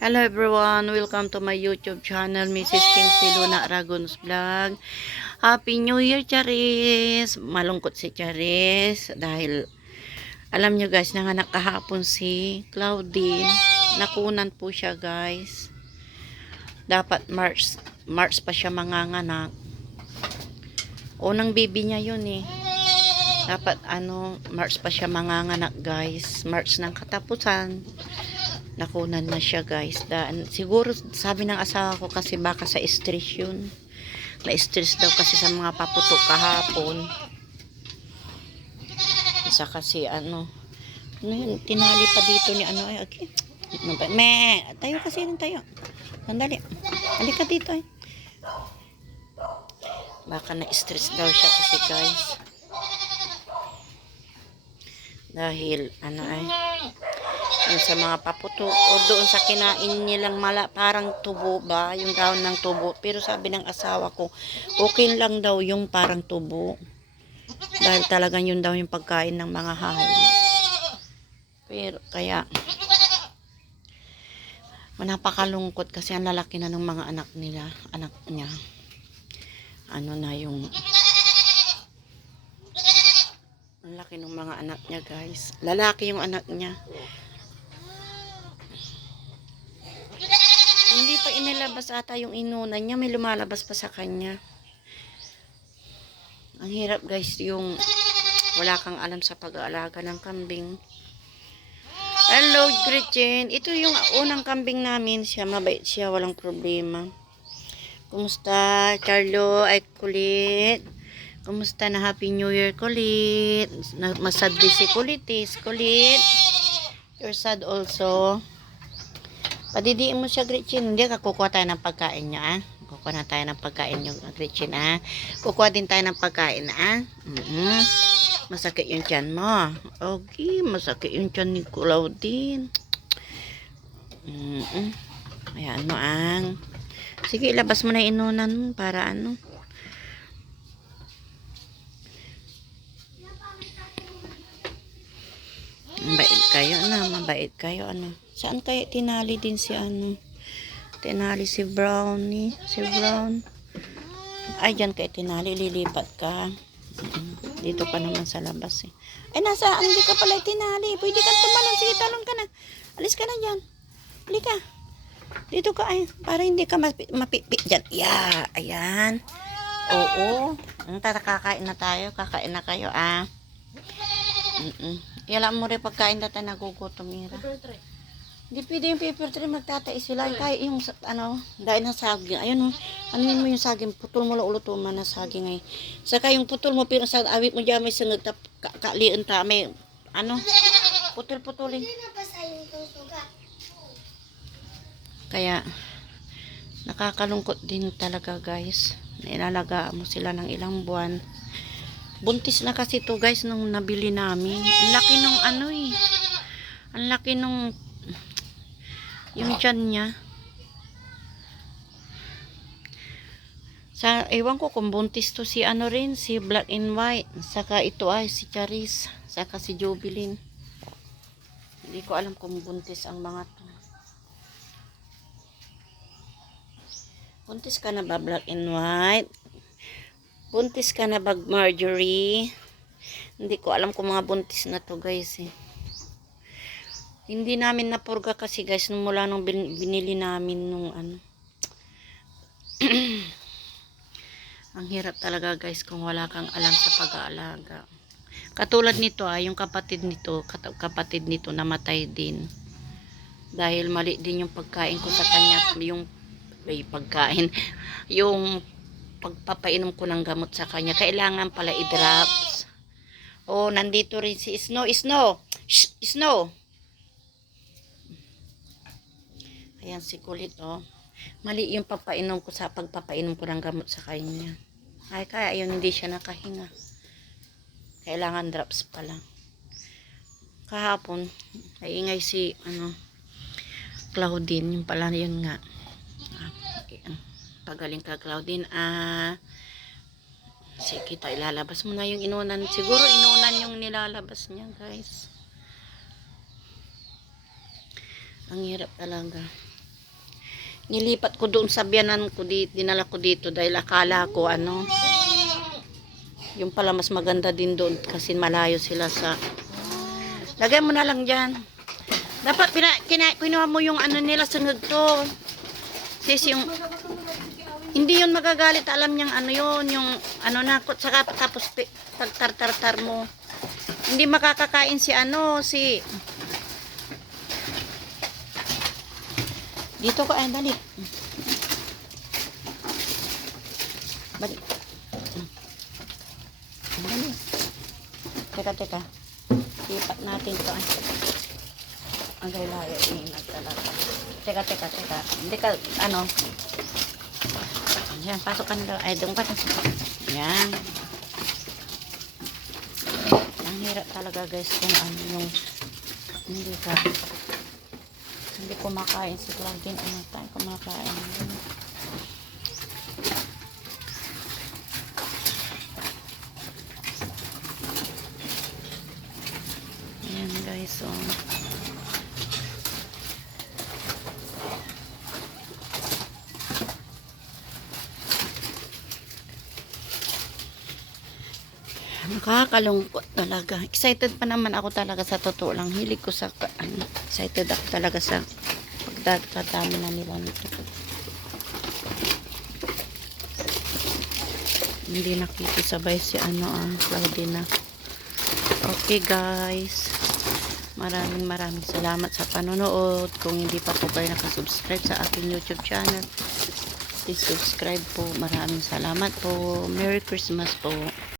Hello everyone, welcome to my YouTube channel, Mrs. Kingsley Luna Aragon's Vlog. Happy New Year, Charis! Malungkot si Charis dahil alam nyo guys, nanganak kahapon si Claudine. Nakunan po siya guys. Dapat March pa siya manganganak. Unang baby niya yun eh. Dapat March pa siya manganganak guys. March ng katapusan. Nakunan na siya guys. Siguro sabi ng asawa ko kasi baka sa stress yun. Na-stress daw kasi sa mga paputok kahapon. Isa kasi yun, tinali pa dito ni ay okay. Tayo kasi rin tayo. Sandali. Halika dito ay. Baka na-stress daw siya kasi guys. Dahil yung sa mga paputok o doon sa kinain nilang parang tubo ba, yung daon ng tubo. Pero sabi ng asawa ko, okay lang daw yung parang tubo. Dahil talagang yun daw yung pagkain ng mga hayop. Pero kaya, napakalungkot kasi ang lalaki na ng mga anak niya. Ang laki ng mga anak niya guys. Lalaki yung anak niya. Hindi pa inilabas ata yung inunan niya. May lumalabas pa sa kanya. Ang hirap guys yung wala kang alam sa pag-aalaga ng kambing. Hello Gretchen. Ito yung unang kambing namin. Siya mabait siya. Walang problema. Kumusta Charlo? Ay kulit. Kumusta na Happy New Year kulit? Masad din si kulitis. Kulit. You're sad also. Padidiin mo siya, Gretchen. Hindi ka kukuha tayo ng pagkain niya, Kukuha na tayo ng pagkain niyo, Gretchen, Kukuha din tayo ng pagkain, Masakit yung tiyan mo. Okay, masakit yung tiyan ni Claudine. Ayan mo, Sige, ilabas mo na inunan mo para Mabait kayo, Saan kayo tinali din si Tinali si Brownie. Si Brown. Ay, dyan kayo tinali. Lilipat ka. Dito ka naman sa labas eh. Ay, nasaan? Hindi ka pala tinali. Pwede ka tumalon. Sige, talon ka na. Alis ka na dyan. Halika. Dito ka ay. Para hindi ka mapipit dyan. Yeah. Ayan. Oo. Kakain na tayo. Kakain na kayo, Yala mo rin pagkain data nagugutom nila. Hindi pwede yung paper tray magtatais sila. Kaya yung dahil ng saging. Ayun mo yung saging. Putol mo lang ulo man na saging ay. Saka yung putol mo pero sa awit mo dyan may sangag kaliin ta. May putol-putulin. Kaya nakakalungkot din talaga guys. Nailalagaan mo sila ng ilang buwan. Buntis na kasi to guys nung nabili namin. Ang laki nung Ang laki nung yung tiyan niya. Ewan ko kung buntis to si si Black and White. Saka ito ay si Charis. Saka si Jubilin. Hindi ko alam kung buntis ang mga to. Buntis ka na ba Black and White? Buntis ka na ba Marjorie? Hindi ko alam kung mga buntis na to guys eh. Hindi namin napurga kasi guys mula nung binili namin nung Ang hirap talaga guys kung wala kang alam sa pag-aalaga. Katulad nito yung kapatid nito namatay din. Dahil mali din yung pagkain ko sa kanya, yung yung pagpapainom ko ng gamot sa kanya. Kailangan pala i-drops. Oh, nandito rin si Snow. Shh, Snow. Ayan si kulit Mali yung pagpapainom ko ng gamot sa kanya. Ay kaya yun hindi siya nakahinga. Kailangan drops pala. Kahapon ay ingay si Claudine, yung pala yun nga. Pagaling ka Claudine. Sige, ilalabas mo na yung inunan. Siguro inunan yung nilalabas niya guys. Ang hirap talaga. Nilipat ko doon sa biyanan ko dito, dinala ko dito dahil akala ko ano, yung pala mas maganda din doon kasi malayo sila sa. Lagay mo na lang diyan. Dapat kinuha mo yung ano nila sunod to. Sis yung hindi yun magagalit, alam niyang ano yun, yung ano na, saka tapos pagtartartar mo. Hindi makakakain si ano, si dito ko, ay dali. Balik. Dali. Teka. Lipat natin to. Ang layo, ingat talaga. Teka. Hindi ka, ano. Yan, pasok ka na. Ay, doon ka na. Yan. Ang hirap talaga guys kung ano yung hindi kumakain si Claudine. Ano tayo kumakain? Ayan guys, so nakakalungkot talaga. Excited pa naman ako talaga sa totoo lang. Hilig ko sa ano, excited ako talaga sa pagdadami na nila nito. Hindi nakikisabay si ano Claudina. Okay guys. Maraming salamat sa panonood. Kung hindi pa po kayo nakasubscribe sa aking YouTube channel, please subscribe po. Maraming salamat po. Merry Christmas po.